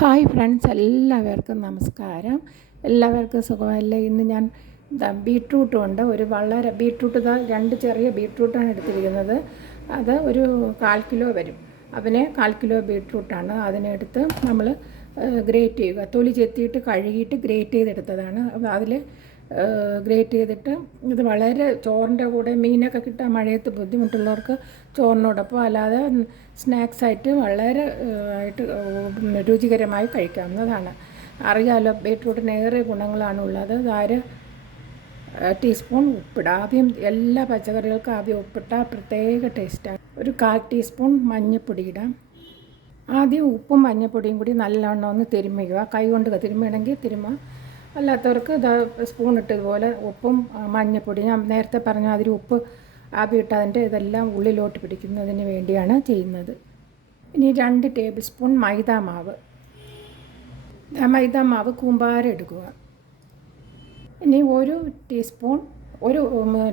Hi friends, എല്ലാവർക്കും നമസ്കാരം. എല്ലാവർക്കും സുഖമല്ലേ? ഇന്ന് ഞാൻ ബീട്രൂട്ട് കൊണ്ട് ബീട്രൂട്ട് രണ്ട് ചെറിയ ബീട്രൂട്ടാണ് എടുത്തിരിക്കുന്നത്. അത് ഒരു 1/4 കിലോ വരും. അതിനെ 1/4 കിലോ ബീട്രൂട്ടാണ്. അതിനെടുത്ത് നമ്മൾ ഗ്രേറ്റ് ചെയ്യുക. തൊലി ചെത്തിയിട്ട് കഴുകിയിട്ട് ഗ്രേറ്റ് ചെയ്തെടുത്തതാണ്. അപ്പോൾ അതിൽ ഗ്രേറ്റ് ചെയ്തിട്ട് ഇത് വളരെ ചോറിൻ്റെ കൂടെ മീനൊക്കെ കിട്ടാൻ മഴയത്ത് ബുദ്ധിമുട്ടുള്ളവർക്ക് ചോറിനോടൊപ്പം അല്ലാതെ സ്നാക്സായിട്ട് വളരെ രുചികരമായി കഴിക്കാവുന്നതാണ്. അറിയാമല്ലോ, ബീട്രൂട്ടിന് ഏറെ ഗുണങ്ങളാണുള്ളത്. 1/2 ടീസ്പൂൺ ഉപ്പിടുക. ആദ്യം എല്ലാ പച്ചക്കറികൾക്കും ആദ്യം ഉപ്പിട്ടാൽ പ്രത്യേക ടേസ്റ്റാണ്. ഒരു 1/4 ടീസ്പൂൺ മഞ്ഞൾപ്പൊടി ഇടാം. ആദ്യം ഉപ്പും മഞ്ഞൾപ്പൊടിയും കൂടി നല്ലവണ്ണം ഒന്ന് തിരുമ്മുക. കൈ കൊണ്ട് തിരുമ്മണമെങ്കിൽ തിരുമ്മാം. അല്ലാത്തവർക്ക് സ്പൂൺ ഇട്ടതുപോലെ ഉപ്പും മഞ്ഞൾപ്പൊടിയും, ഞാൻ നേരത്തെ പറഞ്ഞ അതിൽ ഉപ്പ് ആദ്യം ഇട്ടതിൻ്റെ ഇതെല്ലാം ഉള്ളിലോട്ട് പിടിക്കുന്നതിന് വേണ്ടിയാണ് ചെയ്യുന്നത്. ഇനി 2 ടേബിൾ സ്പൂൺ മൈദാമാവ് കൂമ്പാരം എടുക്കുക. ഇനി ഒരു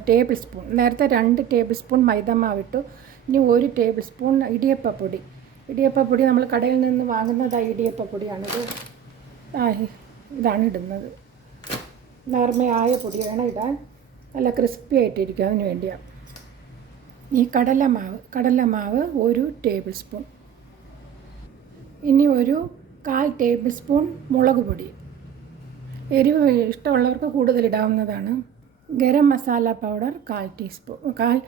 ടേബിൾ സ്പൂൺ നേരത്തെ 2 ടേബിൾ സ്പൂൺ മൈദാമാവ് ഇട്ടു. ഇനി 1 ടേബിൾ സ്പൂൺ ഇടിയപ്പപ്പൊടി നമ്മൾ കടയിൽ നിന്ന് വാങ്ങുന്നത് ഇടിയപ്പപ്പൊടിയാണിത്. ഇതാണ് ഇടുന്നത്. നർമ്മയായ പൊടി വേണം ഇടാൻ, നല്ല ക്രിസ്പി ആയിട്ടിരിക്കും, അതിന് വേണ്ടിയാണ്. ഈ കടലമാവ് 1 ടേബിൾ സ്പൂൺ. ഇനി ഒരു 1/4 ടേബിൾ സ്പൂൺ മുളക് പൊടി. എരിവ് ഇഷ്ടമുള്ളവർക്ക് കൂടുതലിടാവുന്നതാണ്. ഗരം മസാല പൗഡർ 1/4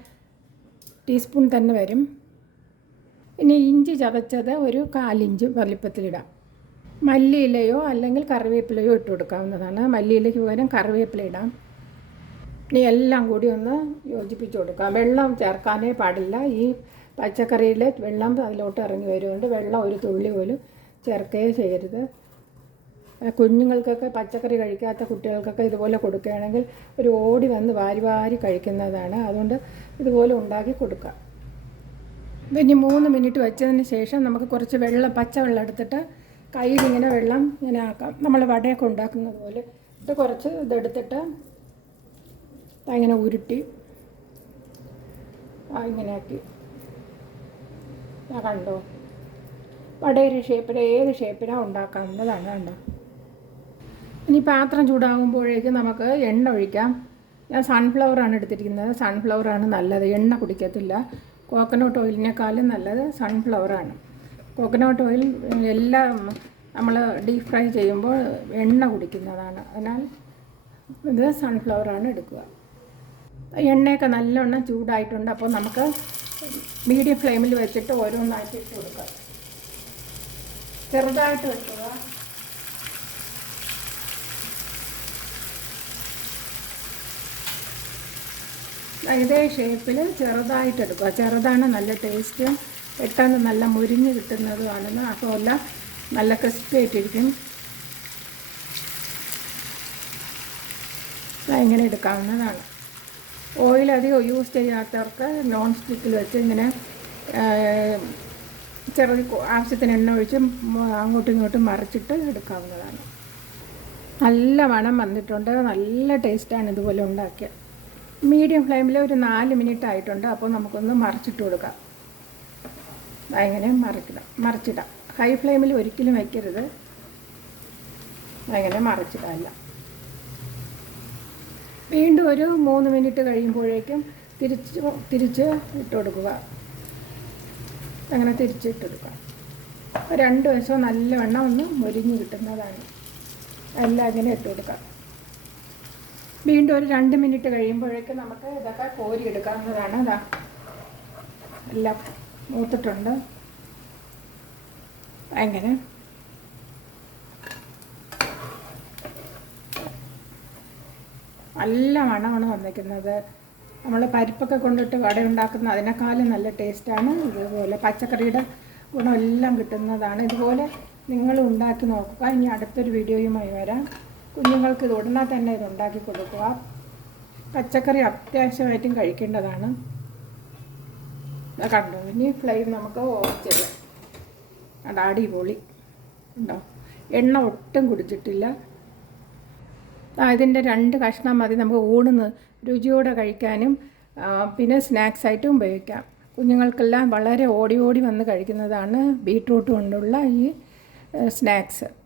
ടീസ്പൂൺ തന്നെ വരും. ഇനി ഇഞ്ചി ചതച്ചത് ഒരു 1/4 ഇഞ്ച് വലിപ്പത്തിലിടാം. മല്ലിയിലയോ അല്ലെങ്കിൽ കറിവേപ്പിലയോ ഇട്ട് കൊടുക്കാവുന്നതാണ്. മല്ലിയിലയ്ക്ക് പകരം കറിവേപ്പില ഇടാം. ഇനി എല്ലാം കൂടി ഒന്ന് യോജിപ്പിച്ച് കൊടുക്കാം. വെള്ളം ചേർക്കാനേ പാടില്ല. ഈ പച്ചക്കറിയിലെ വെള്ളം അതിലോട്ട് ഇറങ്ങി വരുന്നുണ്ട്. വെള്ളം ഒരു തുള്ളി പോലും ചേർക്കുകയേ ചെയ്യരുത്. കുഞ്ഞുങ്ങൾക്കൊക്കെ, പച്ചക്കറി കഴിക്കാത്ത കുട്ടികൾക്കൊക്കെ ഇതുപോലെ കൊടുക്കുകയാണെങ്കിൽ ഒരു ഓടി വന്ന് വാരി കഴിക്കുന്നതാണ്. അതുകൊണ്ട് ഇതുപോലെ ഉണ്ടാക്കി കൊടുക്കാം. ഇനി 3 മിനിറ്റ് വെച്ചതിന് ശേഷം നമുക്ക് കുറച്ച് പച്ചവെള്ളം എടുത്തിട്ട് കയ്യിലിങ്ങനെ വെള്ളം ഇങ്ങനെ ആക്കാം. നമ്മൾ വടയൊക്കെ ഉണ്ടാക്കുന്നത് പോലെ ഇത് കുറച്ച് ഇതെടുത്തിട്ട് ഇങ്ങനെ ഉരുട്ടി ഇങ്ങനെ ആക്കി. കണ്ടോ, വടയുടെ ഷേപ്പിൽ ഏത് ഷേപ്പിലാണ് ഉണ്ടാക്കാവുന്നതാണ്. കണ്ടോ. ഇനി പാത്രം ചൂടാകുമ്പോഴേക്കും നമുക്ക് എണ്ണ ഒഴിക്കാം. ഞാൻ സൺഫ്ലവറാണ് എടുത്തിരിക്കുന്നത്. സൺഫ്ലവറാണ് നല്ലത്, എണ്ണ കുടിക്കത്തില്ല. കോക്കനട്ട് ഓയിലിനേക്കാളും നല്ലത് സൺഫ്ലവറാണ്. കോക്കനട്ട് ഓയിൽ എല്ലാം നമ്മൾ ഡീപ് ഫ്രൈ ചെയ്യുമ്പോൾ എണ്ണ കുടിക്കുന്നതാണ്. അതിനാൽ ഇത് സൺഫ്ലവറാണ് എടുക്കുക. എണ്ണയൊക്കെ നല്ലവണ്ണം ചൂടായിട്ടുണ്ട്. അപ്പോൾ നമുക്ക് മീഡിയം ഫ്ലെയിമിൽ വെച്ചിട്ട് ഓരോന്നായിട്ട് ഇട്ട് കൊടുക്കുക. ചെറുതായിട്ട് വെക്കുക. ഇതേ ഷേപ്പിൽ ചെറുതായിട്ട് എടുക്കുക. ചെറുതാണ് നല്ല ടേസ്റ്റ്, പെട്ടെന്ന് നല്ല മുരിഞ്ഞ് കിട്ടുന്നതുമാണ്. അപ്പോൾ എല്ലാം നല്ല ക്രിസ്പി ആയിട്ടിരിക്കും. ഇങ്ങനെ എടുക്കാവുന്നതാണ്. ഓയിൽ അധികം യൂസ് ചെയ്യാത്തവർക്ക് നോൺ സ്റ്റിക്കിൽ വെച്ച് ഇങ്ങനെ ആവശ്യത്തിന് എണ്ണ ഒഴിച്ച് അങ്ങോട്ടും ഇങ്ങോട്ടും മറിച്ചിട്ട് എടുക്കാവുന്നതാണ്. നല്ല മണം വന്നിട്ടുണ്ട്. നല്ല ടേസ്റ്റാണ് ഇതുപോലെ ഉണ്ടാക്കിയത്. മീഡിയം ഫ്ലെയിമിൽ ഒരു 4 മിനിറ്റ് ആയിട്ടുണ്ട്. അപ്പോൾ നമുക്കൊന്ന് മറിച്ചിട്ട് കൊടുക്കാം. അങ്ങനെ മറിച്ചിടാം. ഹൈ ഫ്ലെയിമിൽ ഒരിക്കലും വയ്ക്കരുത്. അങ്ങനെ മറിച്ചിടാല്ല. വീണ്ടും ഒരു 3 മിനിറ്റ് കഴിയുമ്പോഴേക്കും തിരിച്ച് ഇട്ട് കൊടുക്കുക. അങ്ങനെ തിരിച്ചിട്ട് കൊടുക്കുക. 2 വശവും നല്ലവണ്ണം ഒന്ന് മൊരിഞ്ഞ് കിട്ടുന്നതാണ്. എല്ലാം അങ്ങനെ ഇട്ട് കൊടുക്കുക. വീണ്ടും ഒരു 2 മിനിറ്റ് കഴിയുമ്പോഴേക്കും നമുക്ക് ഇതൊക്കെ കോരിയെടുക്കാവുന്നതാണ്. എല്ലാം മൂത്തിട്ടുണ്ട്. അങ്ങനെ നല്ല മണമാണ് വന്നിരിക്കുന്നത്. നമ്മൾ പരിപ്പൊക്കെ കൊണ്ടിട്ട് വട ഉണ്ടാക്കുന്ന അതിനേക്കാളും നല്ല ടേസ്റ്റാണ്. ഇതുപോലെ പച്ചക്കറിയുടെ ഗുണമെല്ലാം കിട്ടുന്നതാണ്. ഇതുപോലെ നിങ്ങൾ ഉണ്ടാക്കി നോക്കുക. ഇനി അടുത്തൊരു വീഡിയോയുമായി വരാം. കുഞ്ഞുങ്ങൾക്ക് ഇത് ഉടനെ തന്നെ ഇത് ഉണ്ടാക്കി കൊടുക്കുക. പച്ചക്കറി അത്യാവശ്യമായിട്ടും കഴിക്കേണ്ടതാണ്. കണ്ടോ. ഇനി ഫ്ലെയിം നമുക്ക് ഓഫ് ചെയ്യാം. അടിപൊളി ഉണ്ടോ. എണ്ണ ഒട്ടും കുടിച്ചിട്ടില്ല. ഇതിൻ്റെ 2 കഷ്ണം മതി നമുക്ക് ഊണിന് രുചിയോടെ കഴിക്കാനും പിന്നെ സ്നാക്സായിട്ടും ഉപയോഗിക്കാം. കുഞ്ഞുങ്ങൾക്കെല്ലാം വളരെ ഓടി വന്ന് കഴിക്കുന്നതാണ് ബീട്രൂട്ട് കൊണ്ടുള്ള ഈ സ്നാക്സ്.